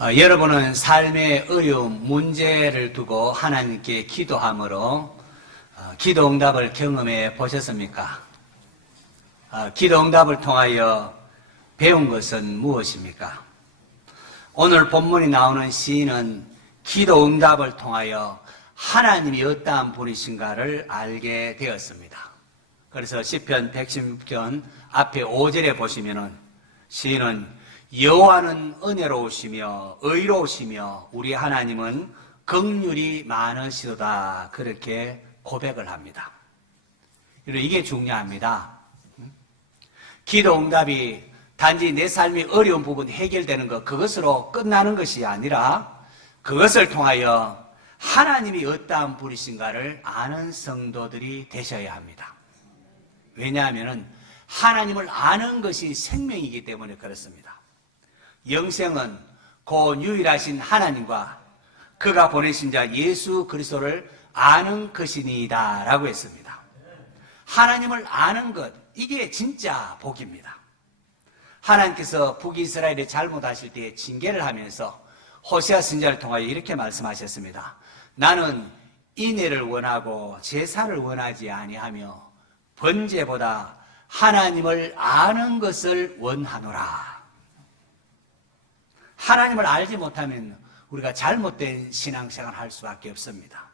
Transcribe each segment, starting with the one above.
여러분은 삶의 어려움, 문제를 두고 하나님께 기도함으로 기도 응답을 경험해 보셨습니까? 기도 응답을 통하여 배운 것은 무엇입니까? 오늘 본문이 나오는 시인은 기도 응답을 통하여 하나님이 어떠한 분이신가를 알게 되었습니다. 그래서 시편 116편 앞에 5절에 보시면은 시인은 여호와는 은혜로우시며 의로우시며 우리 하나님은 긍휼이 많으시도다, 그렇게 고백을 합니다. 이게 중요합니다. 기도 응답이 단지 내 삶의 어려운 부분 해결되는 것, 그것으로 끝나는 것이 아니라 그것을 통하여 하나님이 어떠한 분이신가를 아는 성도들이 되셔야 합니다. 왜냐하면 하나님을 아는 것이 생명이기 때문에 그렇습니다. 영생은 곧 유일하신 하나님과 그가 보내신 자 예수 그리스도를 아는 것이니이다 라고 했습니다. 하나님을 아는 것, 이게 진짜 복입니다. 하나님께서 북이스라엘이 잘못하실 때 징계를 하면서 호세아 선지자를 통하여 이렇게 말씀하셨습니다. 나는 인애를 원하고 제사를 원하지 아니하며 번제보다 하나님을 아는 것을 원하노라. 하나님을 알지 못하면 우리가 잘못된 신앙생활을 할 수밖에 없습니다.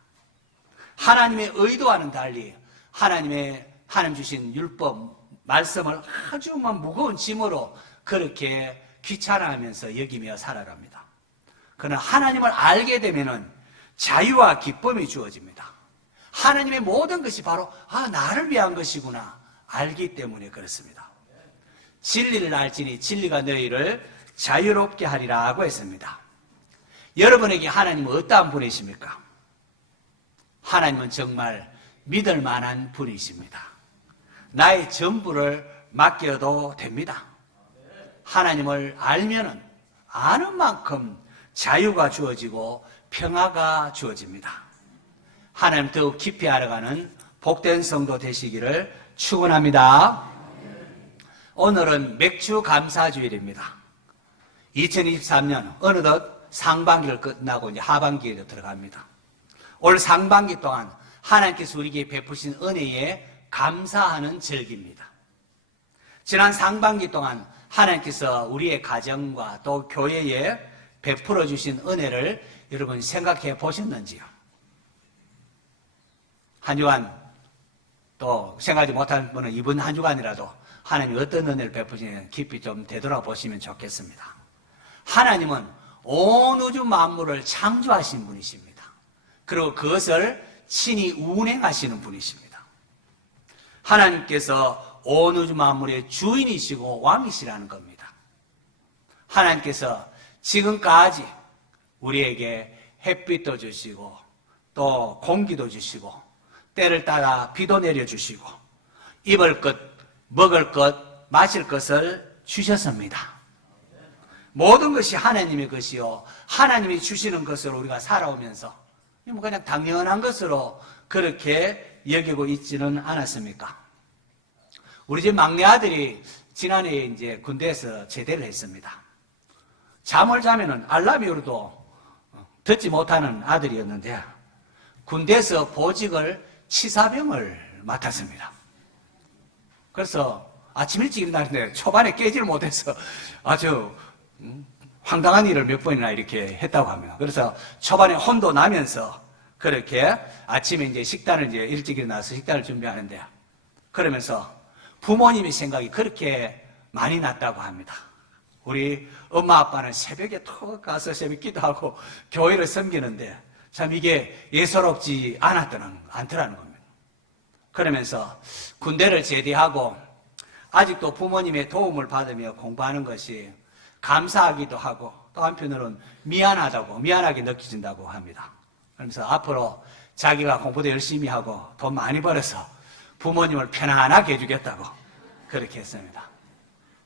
하나님의 의도와는 달리 하나님 주신 율법 말씀을 아주 무거운 짐으로 그렇게 귀찮아하면서 여기며 살아갑니다. 그러나 하나님을 알게 되면은 자유와 기쁨이 주어집니다. 하나님의 모든 것이 바로 나를 위한 것이구나 알기 때문에 그렇습니다. 진리를 알지니 진리가 너희를 자유롭게 하리라고 했습니다. 여러분에게 하나님은 어떠한 분이십니까? 하나님은 정말 믿을 만한 분이십니다. 나의 전부를 맡겨도 됩니다. 하나님을 알면은 아는 만큼 자유가 주어지고 평화가 주어집니다. 하나님 더욱 깊이 알아가는 복된 성도 되시기를 축원합니다. 오늘은 맥주 감사주일입니다. 2023년 어느덧 상반기를 끝나고 이제 하반기에 들어갑니다. 올 상반기 동안 하나님께서 우리에게 베푸신 은혜에 감사하는 절기입니다. 지난 상반기 동안 하나님께서 우리의 가정과 또 교회에 베풀어 주신 은혜를 여러분 생각해 보셨는지요? 한 주간 또 생각하지 못한 분은 이번 한 주간이라도 하나님이 어떤 은혜를 베푸시는지 깊이 좀 되돌아보시면 좋겠습니다. 하나님은 온 우주 만물을 창조하신 분이십니다. 그리고 그것을 친히 운행하시는 분이십니다. 하나님께서 온 우주 만물의 주인이시고 왕이시라는 겁니다. 하나님께서 지금까지 우리에게 햇빛도 주시고 또 공기도 주시고 때를 따라 비도 내려주시고 입을 것, 먹을 것, 마실 것을 주셨습니다. 모든 것이 하나님의 것이요 하나님이 주시는 것으로 우리가 살아오면서 그냥 당연한 것으로 그렇게 여기고 있지는 않았습니까? 우리 집 막내 아들이 지난해 이제 군대에서 제대를 했습니다. 잠을 자면은 알람이 울어도 듣지 못하는 아들이었는데 군대에서 보직을 치사병을 맡았습니다. 그래서 아침 일찍 일어나는데 초반에 깨지를 못해서 아주 황당한 일을 몇 번이나 이렇게 했다고 합니다. 그래서 초반에 혼도 나면서 그렇게 아침에 이제 식단을 이제 일찍 일어나서 식단을 준비하는데 그러면서 부모님의 생각이 그렇게 많이 났다고 합니다. 우리 엄마 아빠는 새벽에 톡 가서 새벽 기도하고 교회를 섬기는데 참 이게 예사롭지 않더라는 겁니다. 그러면서 군대를 제대하고 아직도 부모님의 도움을 받으며 공부하는 것이 감사하기도 하고 또 한편으로는 미안하게 느껴진다고 합니다. 그러면서 앞으로 자기가 공부도 열심히 하고 돈 많이 벌어서 부모님을 편안하게 해주겠다고 그렇게 했습니다.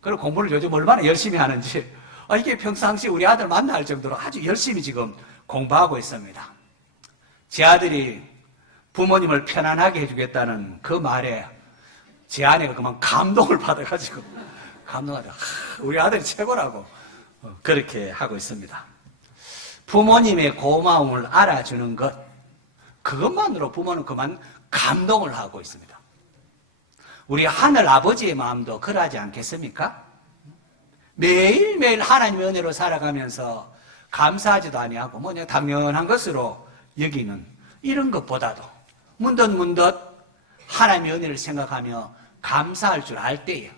그리고 공부를 요즘 얼마나 열심히 하는지 이게 평상시 우리 아들 만날 정도로 아주 열심히 지금 공부하고 있습니다. 제 아들이 부모님을 편안하게 해주겠다는 그 말에 제 아내가 그만 감동을 받아가지고 우리 아들이 최고라고 그렇게 하고 있습니다. 부모님의 고마움을 알아주는 것, 그것만으로 부모는 그만 감동을 하고 있습니다. 우리 하늘 아버지의 마음도 그러하지 않겠습니까? 매일매일 하나님의 은혜로 살아가면서 감사하지도 아니하고 뭐냐 당연한 것으로 여기는 이런 것보다도 문득문득 하나님의 은혜를 생각하며 감사할 줄 알 때에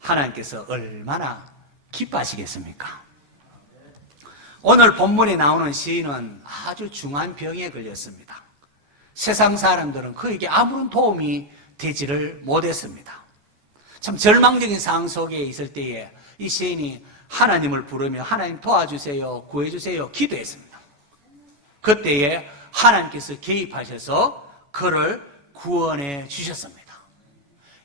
하나님께서 얼마나 기뻐하시겠습니까? 오늘 본문에 나오는 시인은 아주 중한 병에 걸렸습니다. 세상 사람들은 그에게 아무런 도움이 되지를 못했습니다. 참 절망적인 상황 속에 있을 때에 이 시인이 하나님을 부르며 하나님 도와주세요, 구해주세요 기도했습니다. 그때에 하나님께서 개입하셔서 그를 구원해 주셨습니다.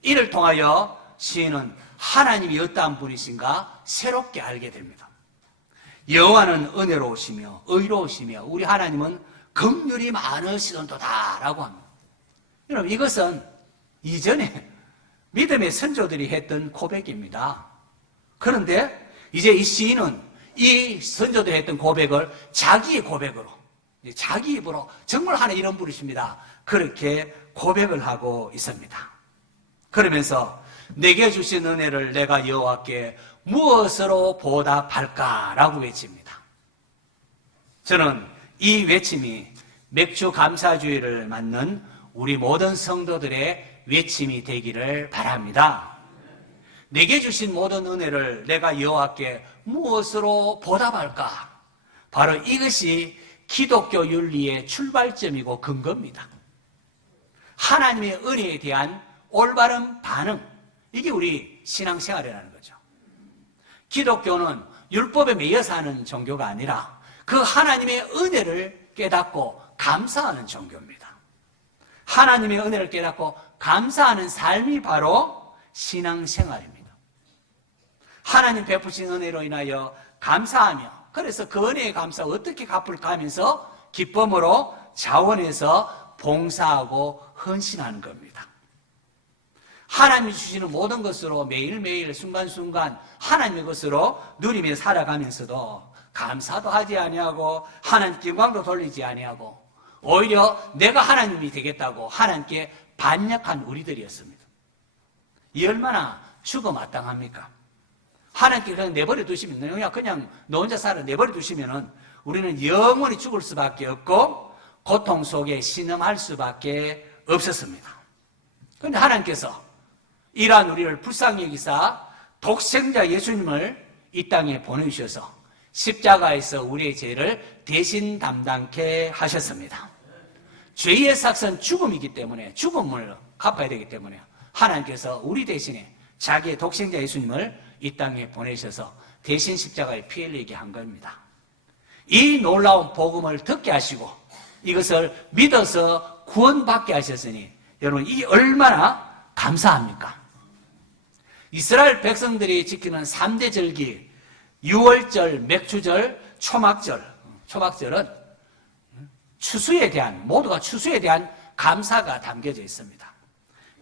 이를 통하여 시인은 하나님이 어떠한 분이신가 새롭게 알게 됩니다. 여호와는 은혜로우시며 의로우시며 우리 하나님은 긍휼이 많으시던도다라고 합니다. 여러분, 이것은 이전에 믿음의 선조들이 했던 고백입니다. 그런데 이제 이 시인은 이 선조들이 했던 고백을 자기의 고백으로, 자기 입으로 정말 하나님 이런 분이십니다, 그렇게 고백을 하고 있습니다. 그러면서 내게 주신 은혜를 내가 여호와께 무엇으로 보답할까라고 외칩니다. 저는 이 외침이 맥주 감사주의를 맞는 우리 모든 성도들의 외침이 되기를 바랍니다. 내게 주신 모든 은혜를 내가 여호와께 무엇으로 보답할까? 바로 이것이 기독교 윤리의 출발점이고 근거입니다. 하나님의 은혜에 대한 올바른 반응, 이게 우리 신앙생활이라는 거죠. 기독교는 율법에 매여 사는 종교가 아니라 그 하나님의 은혜를 깨닫고 감사하는 종교입니다. 하나님의 은혜를 깨닫고 감사하는 삶이 바로 신앙생활입니다. 하나님 베푸신 은혜로 인하여 감사하며, 그래서 그 은혜의 감사 어떻게 갚을까 하면서 기쁨으로 자원해서 봉사하고 헌신하는 겁니다. 하나님이 주시는 모든 것으로 매일매일 순간순간 하나님의 것으로 누리며 살아가면서도 감사도 하지 아니하고 하나님께 영광도 돌리지 아니하고 오히려 내가 하나님이 되겠다고 하나님께 반역한 우리들이었습니다. 이 얼마나 죽어마땅합니까? 하나님께 그냥 내버려 두시면, 그냥 너 혼자 살아 내버려 두시면은 우리는 영원히 죽을 수밖에 없고 고통 속에 신음할 수밖에 없었습니다. 그런데 하나님께서 이러한 우리를 불쌍히 여기사 독생자 예수님을 이 땅에 보내주셔서 십자가에서 우리의 죄를 대신 담당케 하셨습니다. 죄의 삭은 죽음이기 때문에, 죽음을 갚아야 되기 때문에 하나님께서 우리 대신에 자기의 독생자 예수님을 이 땅에 보내셔서 대신 십자가에 피 흘리게 한 겁니다. 이 놀라운 복음을 듣게 하시고 이것을 믿어서 구원받게 하셨으니 여러분, 이게 얼마나 감사합니까? 이스라엘 백성들이 지키는 3대 절기, 유월절, 맥주절, 초막절. 초막절은 추수에 대한, 모두가 추수에 대한 감사가 담겨져 있습니다.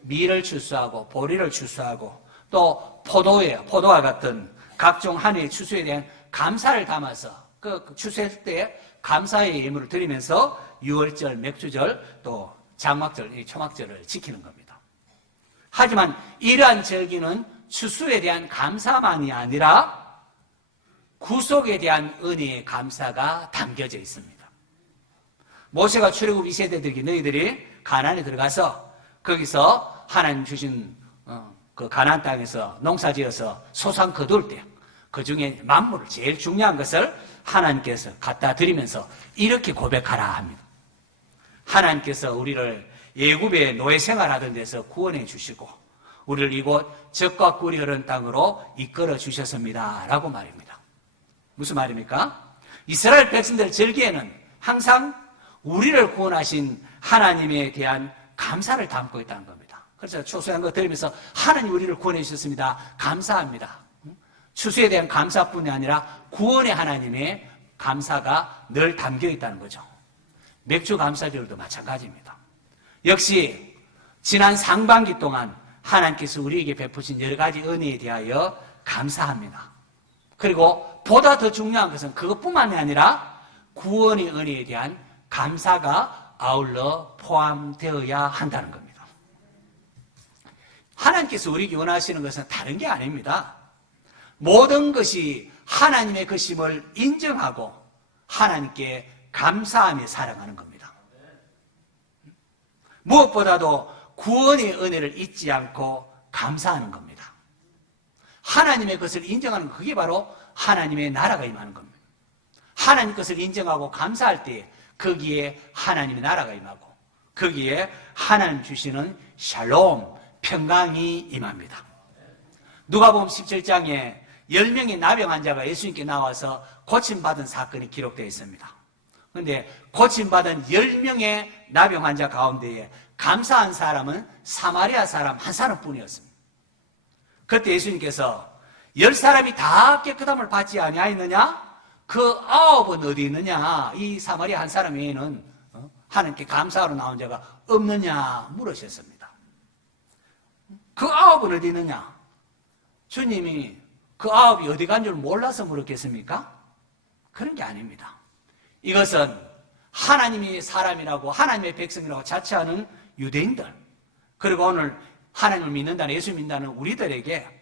밀을 추수하고 보리를 추수하고 또 포도와 같은 각종 한 해의 추수에 대한 감사를 담아서 그 추수할 때 감사의 예물을 드리면서 유월절, 맥주절, 또 장막절, 초막절을 지키는 겁니다. 하지만 이러한 절기는 추수에 대한 감사만이 아니라 구속에 대한 은혜의 감사가 담겨져 있습니다. 모세가 출애굽 2세대들에게 너희들이 가나안에 들어가서 거기서 하나님 주신 그 가나안 땅에서 농사지어서 소산 거둘 때 그 중에 만물을 제일 중요한 것을 하나님께서 갖다 드리면서 이렇게 고백하라 합니다. 하나님께서 우리를 애굽의 노예 생활하던 데서 구원해 주시고 우리를 이곳 젖과 꿀이 흐르는 땅으로 이끌어 주셨습니다 라고 말입니다. 무슨 말입니까? 이스라엘 백성들 절기에는 항상 우리를 구원하신 하나님에 대한 감사를 담고 있다는 겁니다. 그래서 추수한 거 들으면서 하나님 우리를 구원해 주셨습니다, 감사합니다. 추수에 대한 감사뿐이 아니라 구원의 하나님의 감사가 늘 담겨 있다는 거죠. 맥주 감사절도 마찬가지입니다. 역시 지난 상반기 동안 하나님께서 우리에게 베푸신 여러 가지 은혜에 대하여 감사합니다. 그리고 보다 더 중요한 것은 그것뿐만이 아니라 구원의 은혜에 대한 감사가 아울러 포함되어야 한다는 겁니다. 하나님께서 우리에게 원하시는 것은 다른 게 아닙니다. 모든 것이 하나님의 것임을 인정하고 하나님께 감사하며 살아가는 겁니다. 무엇보다도 구원의 은혜를 잊지 않고 감사하는 겁니다. 하나님의 것을 인정하는 것, 그게 바로 하나님의 나라가 임하는 겁니다. 하나님 것을 인정하고 감사할 때 거기에 하나님의 나라가 임하고 거기에 하나님 주시는 샬롬, 평강이 임합니다. 누가복음 17장에 10명의 나병 환자가 예수님께 나와서 고침받은 사건이 기록되어 있습니다. 그런데 고침받은 10명의 나병 환자 가운데에 감사한 사람은 사마리아 사람 한 사람뿐이었습니다. 그때 예수님께서 10사람이 다 깨끗함을 받지 아니하였느냐? 그 9은 어디 있느냐? 이 사마리아 한 사람 외에는 하나님께 감사하러 나온 자가 없느냐? 물으셨습니다. 그 9은 어디 있느냐? 주님이 그 9이 어디 간 줄 몰라서 물었겠습니까? 그런 게 아닙니다. 이것은 하나님이 사람이라고 하나님의 백성이라고 자처하는 유대인들, 그리고 오늘 하나님을 믿는다는, 예수 믿는다는 우리들에게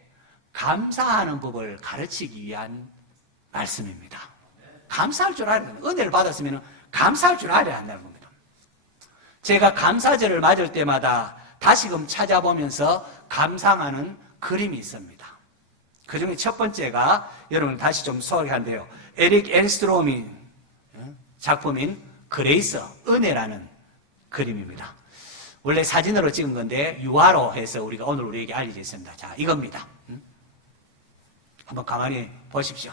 감사하는 법을 가르치기 위한 말씀입니다. 감사할 줄 알아야 됩니다. 은혜를 받았으면 감사할 줄 알아야 한다는 겁니다. 제가 감사절을 맞을 때마다 다시금 찾아보면서 감상하는 그림이 있습니다. 그 중에 첫 번째가 여러분 다시 좀 소개한데요. 에릭 앤스트롬이 작품인 그레이스, 은혜라는 그림입니다. 원래 사진으로 찍은 건데 유화로 해서 우리가 오늘 우리에게 알려져 있습니다. 자, 이겁니다. 한번 가만히 보십시오.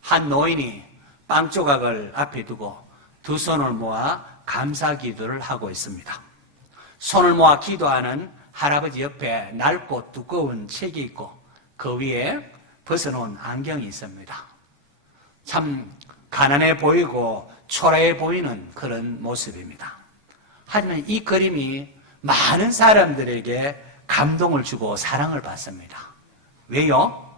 한 노인이 빵 조각을 앞에 두고 두 손을 모아 감사 기도를 하고 있습니다. 손을 모아 기도하는 할아버지 옆에 낡고 두꺼운 책이 있고 그 위에 벗어놓은 안경이 있습니다. 참 가난해 보이고 초라해 보이는 그런 모습입니다. 하지만 이 그림이 많은 사람들에게 감동을 주고 사랑을 받습니다. 왜요?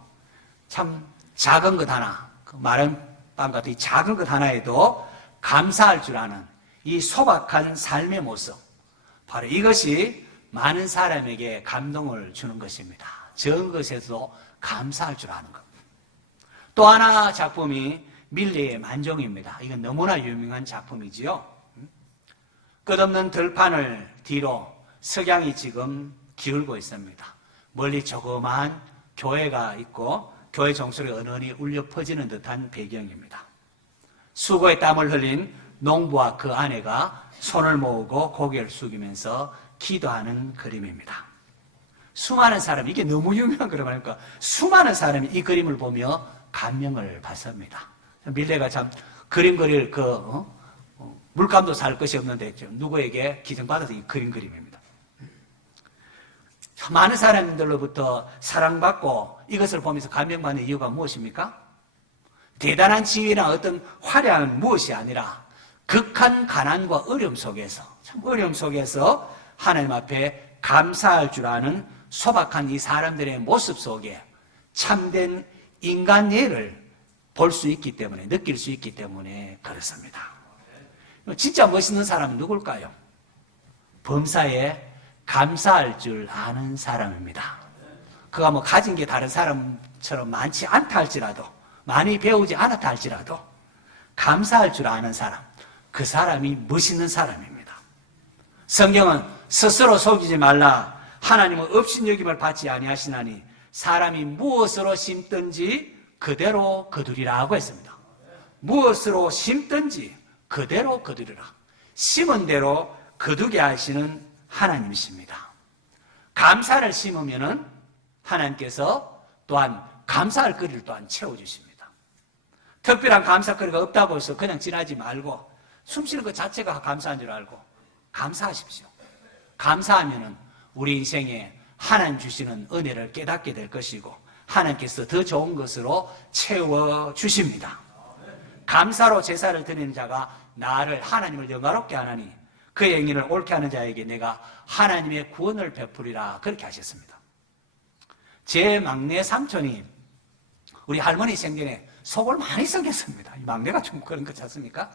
참 작은 것 하나, 그 마른 빵 같은 이 작은 것 하나에도 감사할 줄 아는 이 소박한 삶의 모습, 바로 이것이 많은 사람에게 감동을 주는 것입니다. 적은 것에도 감사할 줄 아는 것. 또 하나 작품이 밀레의 만종입니다. 이건 너무나 유명한 작품이지요. 끝없는 들판을 뒤로 석양이 지금 기울고 있습니다. 멀리 조그마한 교회가 있고 교회 종소리가 은은히 울려 퍼지는 듯한 배경입니다. 수고의 땀을 흘린 농부와 그 아내가 손을 모으고 고개를 숙이면서 기도하는 그림입니다. 수많은 사람이, 이게 너무 유명한 그림 아닙니까? 수많은 사람이 이 그림을 보며 감명을 받습니다. 밀레가 참 그림 그릴 물감도 살 것이 없는데 누구에게 기증받아서 이 그림입니다. 많은 사람들로부터 사랑받고 이것을 보면서 감명받는 이유가 무엇입니까? 대단한 지위나 어떤 화려한 무엇이 아니라 극한 가난과 어려움 속에서, 참 어려움 속에서 하나님 앞에 감사할 줄 아는 소박한 이 사람들의 모습 속에 참된 인간예를 볼 수 있기 때문에, 느낄 수 있기 때문에 그렇습니다. 진짜 멋있는 사람은 누굴까요? 범사에 감사할 줄 아는 사람입니다. 그가 뭐 가진 게 다른 사람처럼 많지 않다 할지라도, 많이 배우지 않았다 할지라도 감사할 줄 아는 사람, 그 사람이 멋있는 사람입니다. 성경은 스스로 속이지 말라, 하나님은 업신여김을 받지 아니하시나니 사람이 무엇으로 심든지 그대로 거두리라고 했습니다. 무엇으로 심든지 그대로 거두리라. 심은 대로 거두게 하시는 하나님이십니다. 감사를 심으면은 하나님께서 또한 감사할 거리를 또한 채워주십니다. 특별한 감사거리가 없다고 해서 그냥 지나지 말고 숨쉬는 것 자체가 감사한 줄 알고 감사하십시오. 감사하면은 우리 인생에 하나님 주시는 은혜를 깨닫게 될 것이고 하나님께서 더 좋은 것으로 채워주십니다. 감사로 제사를 드리는 자가 나를, 하나님을 영화롭게 하나니 그의 행위를 옳게 하는 자에게 내가 하나님의 구원을 베풀이라, 그렇게 하셨습니다. 제 막내 삼촌이 우리 할머니 생전에 속을 많이 썩였습니다. 이 막내가 좀 그런 거지 않습니까?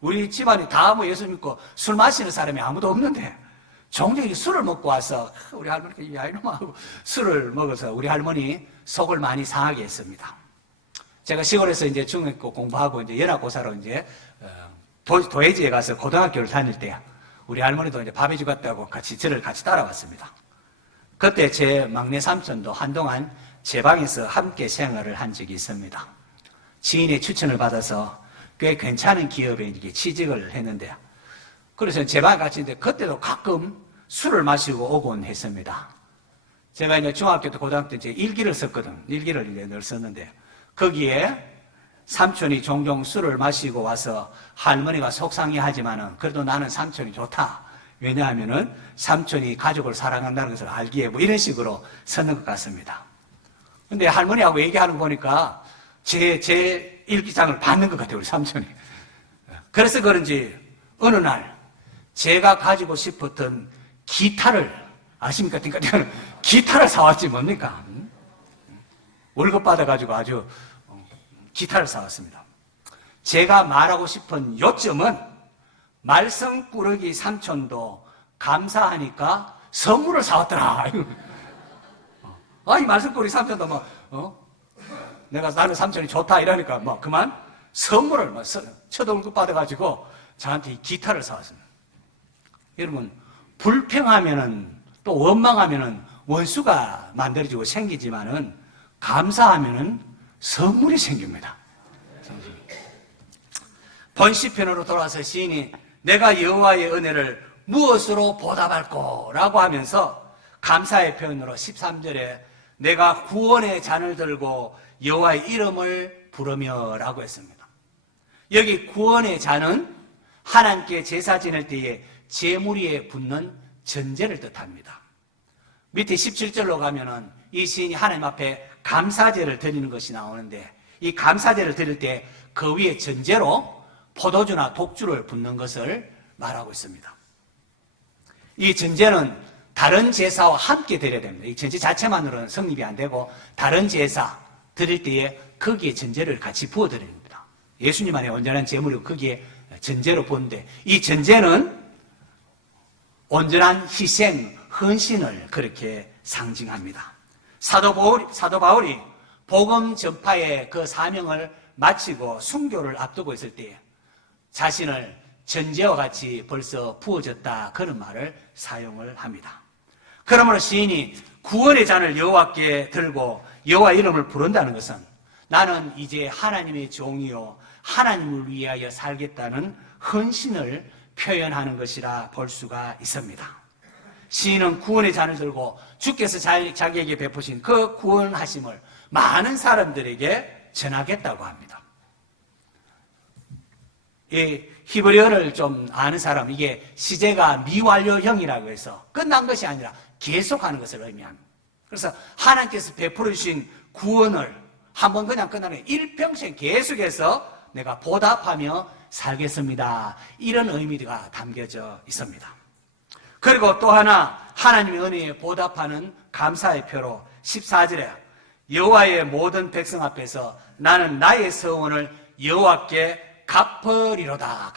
우리 집안이 다 뭐 예수 믿고 술 마시는 사람이 아무도 없는데 종종 술을 먹고 와서 우리 할머니가 야 이놈하고 술을 먹어서 우리 할머니 속을 많이 상하게 했습니다. 제가 시골에서 이제 중학교 공부하고 이제 연합고사로 이제 도예지에 가서 고등학교를 다닐 때 우리 할머니도 이제 밥해 주겠다고 저를 같이 따라왔습니다. 그때 제 막내 삼촌도 한동안 제 방에서 함께 생활을 한 적이 있습니다. 지인의 추천을 받아서 꽤 괜찮은 기업에 이렇게 취직을 했는데, 그래서 제 방에 같이 있는데 그때도 가끔 술을 마시고 오곤 했습니다. 제가 이제 중학교 때 고등학교 때 이제 일기를 썼거든. 일기를 이제 늘 썼는데 거기에 삼촌이 종종 술을 마시고 와서 할머니가 속상해하지만은 그래도 나는 삼촌이 좋다. 왜냐하면은 삼촌이 가족을 사랑한다는 것을 알기에 뭐 이런 식으로 썼는 것 같습니다. 근데 할머니하고 얘기하는 거 보니까 제 일기장을 받는 것 같아요, 우리 삼촌이. 그래서 그런지 어느 날 제가 가지고 싶었던 기타를, 아십니까? 그러니까 기타를 사왔지 뭡니까? 월급 받아가지고 아주 기타를 사왔습니다. 제가 말하고 싶은 요점은 말썽꾸러기 삼촌도 감사하니까 선물을 사왔더라. 이 말썽꾸러기 삼촌도 나는 삼촌이 좋다 이러니까 그만 선물을 첫 월급 받아가지고 저한테 기타를 사왔습니다. 여러분, 불평하면은 또 원망하면은 원수가 만들어지고 생기지만은 감사하면은 선물이 생깁니다. 본시편으로 돌아서 시인이 내가 여호와의 은혜를 무엇으로 보답할꼬 라고 하면서 감사의 표현으로 13절에 내가 구원의 잔을 들고 여호와의 이름을 부르며 라고 했습니다. 여기 구원의 잔은 하나님께 제사 지낼 때에 제물 위에 붓는 전제를 뜻합니다. 밑에 17절로 가면은 이 시인이 하나님 앞에 감사제를 드리는 것이 나오는데, 이 감사제를 드릴 때 그 위에 전제로 포도주나 독주를 붓는 것을 말하고 있습니다. 이 전제는 다른 제사와 함께 드려야 됩니다. 이 전제 자체만으로는 성립이 안 되고 다른 제사 드릴 때에 거기에 전제를 같이 부어 드립니다. 예수님 안에 온전한 제물이고 거기에 전제로 부는데, 이 전제는 온전한 희생, 헌신을 그렇게 상징합니다. 사도 바울이 복음 전파의 그 사명을 마치고 순교를 앞두고 있을 때 자신을 전제와 같이 벌써 부어졌다, 그런 말을 사용을 합니다. 그러므로 시인이 구원의 잔을 여호와께 들고 여호와 이름을 부른다는 것은 나는 이제 하나님의 종이요 하나님을 위하여 살겠다는 헌신을 표현하는 것이라 볼 수가 있습니다. 시인은 구원의 잔을 들고 주께서 자기에게 베푸신 그 구원하심을 많은 사람들에게 전하겠다고 합니다. 이 히브리어를 좀 아는 사람, 이게 시제가 미완료형이라고 해서 끝난 것이 아니라 계속하는 것을 의미합니다. 그래서 하나님께서 베풀어 주신 구원을 한번 그냥 끝나는 일평생 계속해서 내가 보답하며 살겠습니다, 이런 의미가 담겨져 있습니다. 그리고 또 하나 하나님의 은혜에 보답하는 감사의 표로 14절에 여호와의 모든 백성 앞에서 나는 나의 서원을 여호와께 갚으리로다.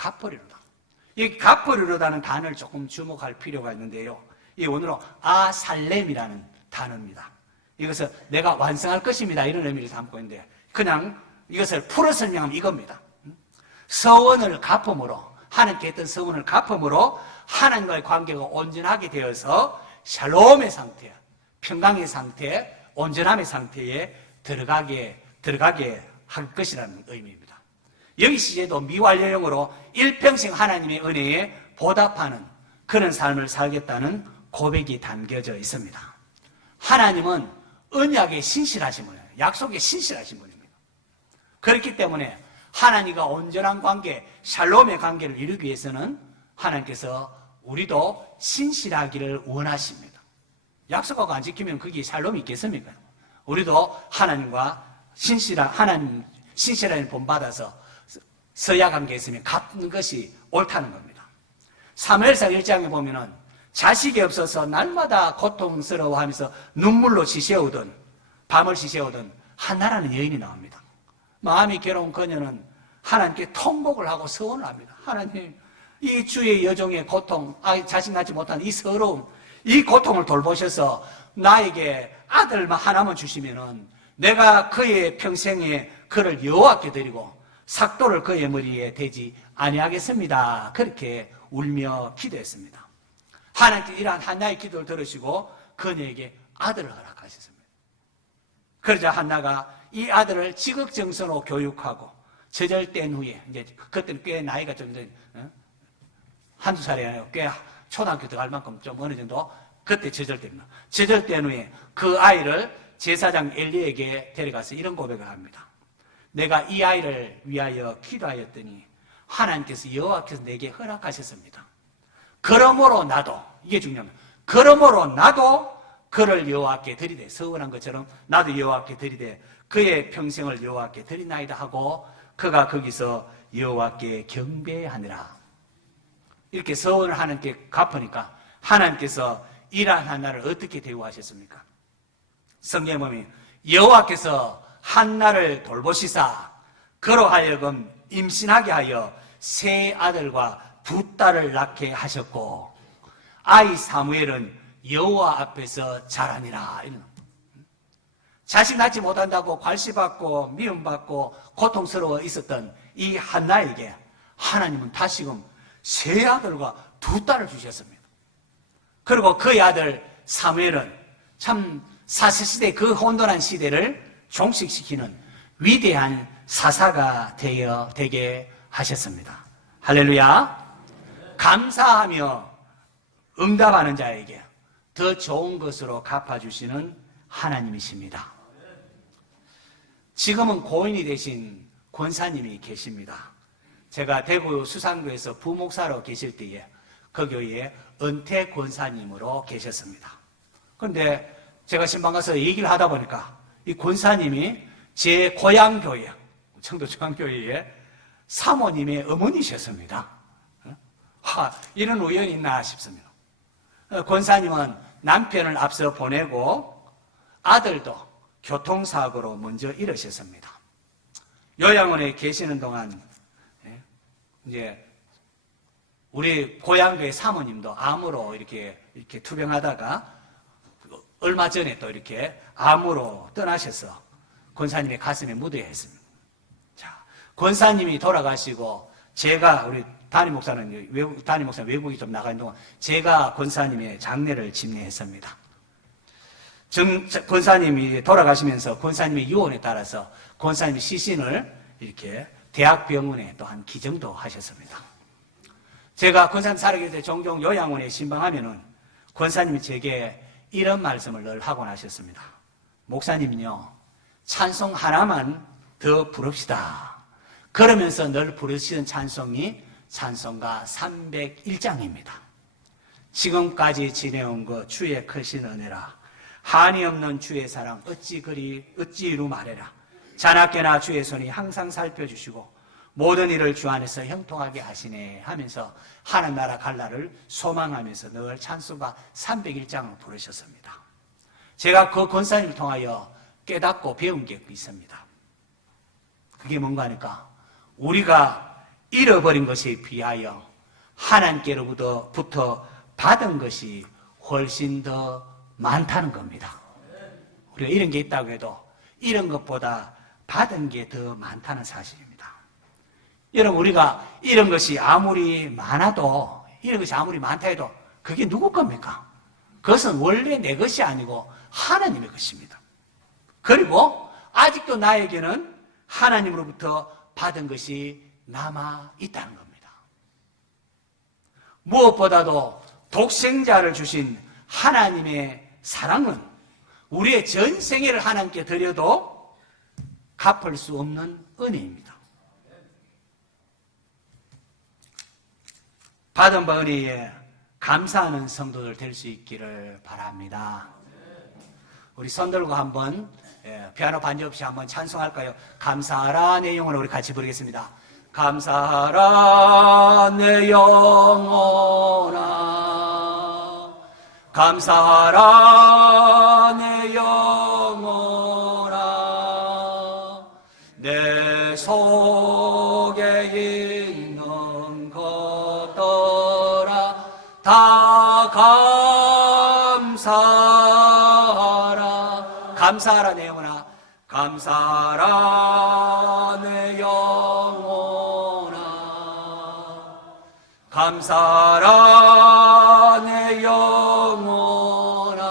이 갚으리로다는 단어를 조금 주목할 필요가 있는데요, 이 오늘은 아살렘이라는 단어입니다. 이것을 내가 완성할 것입니다, 이런 의미를 담고 있는데, 그냥 이것을 풀어 설명하면 이겁니다. 서원을 갚음으로, 하나님께 했던 서원을 갚음으로 하나님과의 관계가 온전하게 되어서 샬롬의 상태, 평강의 상태, 온전함의 상태에 들어가게 할 것이라는 의미입니다. 여기 시제도 미완료형으로 일평생 하나님의 은혜에 보답하는 그런 삶을 살겠다는 고백이 담겨져 있습니다. 하나님은 언약에 신실하신 분이에요. 약속에 신실하신 분입니다. 그렇기 때문에 하나님과 온전한 관계, 샬롬의 관계를 이루기 위해서는 하나님께서 우리도 신실하기를 원하십니다. 약속하고 안 지키면 거기에 샬롬이 있겠습니까? 우리도 하나님과 신실한 본받아서 서야 관계에 있으면 갚는 것이 옳다는 겁니다. 사무엘상 1장에 보면은 자식이 없어서 날마다 고통스러워하면서 눈물로 지새우던, 밤을 지새우던 한나라는 여인이 나옵니다. 마음이 괴로운 그녀는 하나님께 통곡을 하고 서원을 합니다. 하나님, 이 주의 여종의 고통, 자식 낳지 못한 이 서러움, 이 고통을 돌보셔서 나에게 아들만 하나만 주시면은 내가 그의 평생에 그를 여호와께 드리고 삭도를 그의 머리에 대지 아니하겠습니다. 그렇게 울며 기도했습니다. 하나님께 이러한 한나의 기도를 들으시고 그녀에게 아들을 허락하셨습니다. 그러자 한나가 이 아들을 지극정성으로 교육하고 저절된 후에, 이제 그때는 꽤 나이가 좀 한두 살이 아니고 꽤 초등학교 들어갈 만큼 좀 어느 정도 그때 저절됩니다. 저절된 후에 그 아이를 제사장 엘리에게 데려가서 이런 고백을 합니다. 내가 이 아이를 위하여 기도하였더니 하나님께서 여호와께서 내게 허락하셨습니다. 그러므로 나도, 이게 중요합니다. 그러므로 나도 그를 여호와께 드리되, 서원한 것처럼 나도 여호와께 드리되 그의 평생을 여호와께 드리나이다 하고 그가 거기서 여호와께 경배하니라. 이렇게 서원을 하나님께 갚으니까 하나님께서 이러한 한나를 어떻게 대우하셨습니까? 성경에 보면 여호와께서 한나를 돌보시사 그로 하여금 임신하게 하여 세 아들과 두 딸을 낳게 하셨고 아이 사무엘은 여호와 앞에서 자라니라. 자식 낳지 못한다고 괄시받고 미움받고 고통스러워 있었던 이 한나에게 하나님은 다시금 세 아들과 두 딸을 주셨습니다. 그리고 그의 아들 사무엘은 참 사실시대 그 혼돈한 시대를 종식시키는 위대한 사사가 되게 하셨습니다. 할렐루야. 감사하며 응답하는 자에게 더 좋은 것으로 갚아주시는 하나님이십니다. 지금은 고인이 되신 권사님이 계십니다. 제가 대구 수산교에서 부목사로 계실 때에 그 교회에 은퇴 권사님으로 계셨습니다. 그런데 제가 신방 가서 얘기를 하다 보니까 이 권사님이 제 고향 교회, 청도 중앙교회의 사모님의 어머니셨습니다. 이런 우연이 있나 싶습니다. 권사님은 남편을 앞서 보내고 아들도 교통사고로 먼저 잃으셨습니다. 요양원에 계시는 동안 이제 우리 고향교회 사모님도 암으로 이렇게 투병하다가 얼마 전에 또 이렇게 암으로 떠나셔서 권사님의 가슴에 묻어야 했습니다. 자, 권사님이 돌아가시고 제가 우리 담임 목사는 외국이 좀 나가는 동안 제가 권사님의 장례를 집례했습니다. 권사님이 돌아가시면서 권사님의 유언에 따라서 권사님의 시신을 이렇게 대학병원에 또 한 기증도 하셨습니다. 제가 권사님 살아계실 때 종종 요양원에 신방하면은 권사님이 제게 이런 말씀을 늘 하곤 하셨습니다. 목사님은요, 찬송 하나만 더 부릅시다. 그러면서 늘 부르시는 찬송이 찬송가 301장입니다. 지금까지 지내온 것 주의 크신 은혜라. 한이 없는 주의 사랑 어찌 이루 말해라. 자나깨나 주의 손이 항상 살펴주시고 모든 일을 주 안에서 형통하게 하시네 하면서 하나님 나라 갈 날을 소망하면서 늘 찬송가 301장을 부르셨습니다. 제가 그 권사님을 통하여 깨닫고 배운 게 있습니다. 그게 뭔가 하니까 우리가 잃어버린 것에 비하여 하나님께로부터 받은 것이 훨씬 더 많다는 겁니다. 우리가 이런 게 있다고 해도 이런 것보다 받은 게 더 많다는 사실입니다. 여러분, 우리가 이런 것이 아무리 많아도, 이런 것이 아무리 많다 해도 그게 누구 겁니까? 그것은 원래 내 것이 아니고 하나님의 것입니다. 그리고 아직도 나에게는 하나님으로부터 받은 것이 남아 있다는 겁니다. 무엇보다도 독생자를 주신 하나님의 사랑은 우리의 전생애를 하나님께 드려도 갚을 수 없는 은혜입니다. 받은 바 은혜에 감사하는 성도들 될 수 있기를 바랍니다. 우리 손들고 한번 피아노 반주 없이 한번 찬송할까요? 감사하라 내 영혼을 우리 같이 부르겠습니다. 감사하라 내 영혼아, 감사하라 내 영혼아, 내 있는 것들아 다 감사하라. 감사하라 내 영혼아. 감사하라 내 영혼아. 감사하라 내 영혼아.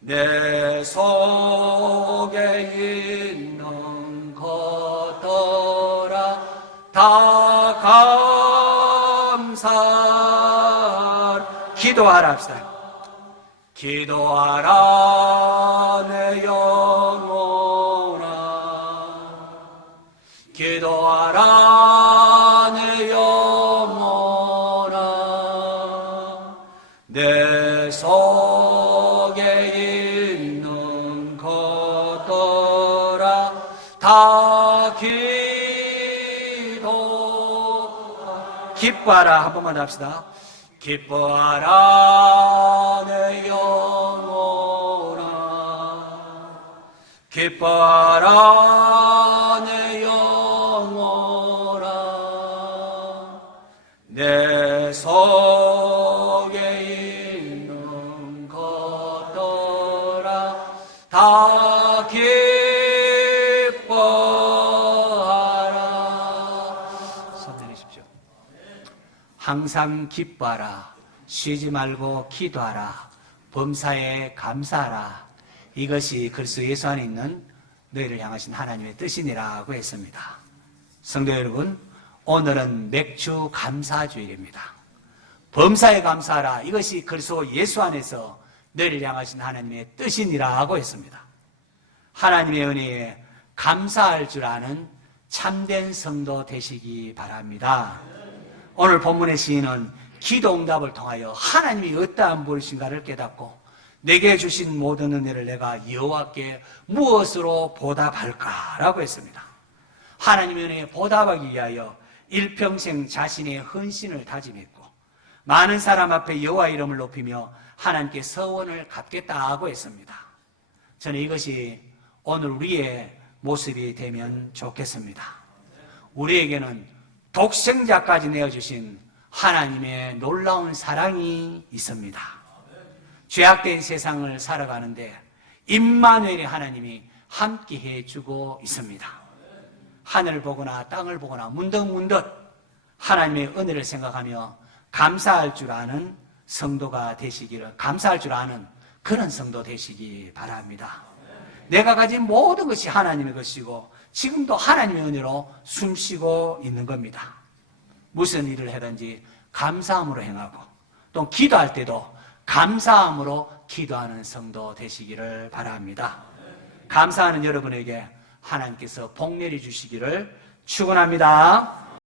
내 속에 있는 것들아 다 감사하라. 기도하라 합시다. 기도하라 내 영혼아. 기도하라 내 영혼아. 내 속에 있는 것들아 다 기뻐하라. 한 번만 더 합시다. 기뻐하라 내 영혼아. 기뻐하라 내 영혼아. 내 속에 있는 것들아 다 기뻐하라. 손 내리십시오. 항상 기뻐하라. 쉬지 말고 기도하라. 범사에 감사하라. 이것이 그리스도 예수 안에 있는 너희를 향하신 하나님의 뜻이니라고 했습니다. 성도 여러분, 오늘은 맥주 감사주일입니다. 범사에 감사하라. 이것이 그리스도 예수 안에서 너희를 향하신 하나님의 뜻이니라고 했습니다. 하나님의 은혜에 감사할 줄 아는 참된 성도 되시기 바랍니다. 오늘 본문의 시인은 기도 응답을 통하여 하나님이 어떠한 분이신가를 깨닫고 내게 주신 모든 은혜를 내가 여호와께 무엇으로 보답할까라고 했습니다. 하나님의 은혜에 보답하기 위하여 일평생 자신의 헌신을 다짐했고 많은 사람 앞에 여호와 이름을 높이며 하나님께 서원을 갚겠다고 했습니다. 저는 이것이 오늘 우리의 모습이 되면 좋겠습니다. 우리에게는 독생자까지 내어주신 하나님의 놀라운 사랑이 있습니다. 죄악된 세상을 살아가는데 임마누엘의 하나님이 함께해 주고 있습니다. 하늘을 보거나 땅을 보거나 문득문득 하나님의 은혜를 생각하며 감사할 줄 아는 성도가 되시기를, 감사할 줄 아는 그런 성도 되시기 바랍니다. 내가 가진 모든 것이 하나님의 것이고 지금도 하나님의 은혜로 숨쉬고 있는 겁니다. 무슨 일을 하든지 감사함으로 행하고 또 기도할 때도 감사함으로 기도하는 성도 되시기를 바랍니다. 감사하는 여러분에게 하나님께서 복 내려 주시기를 축원합니다.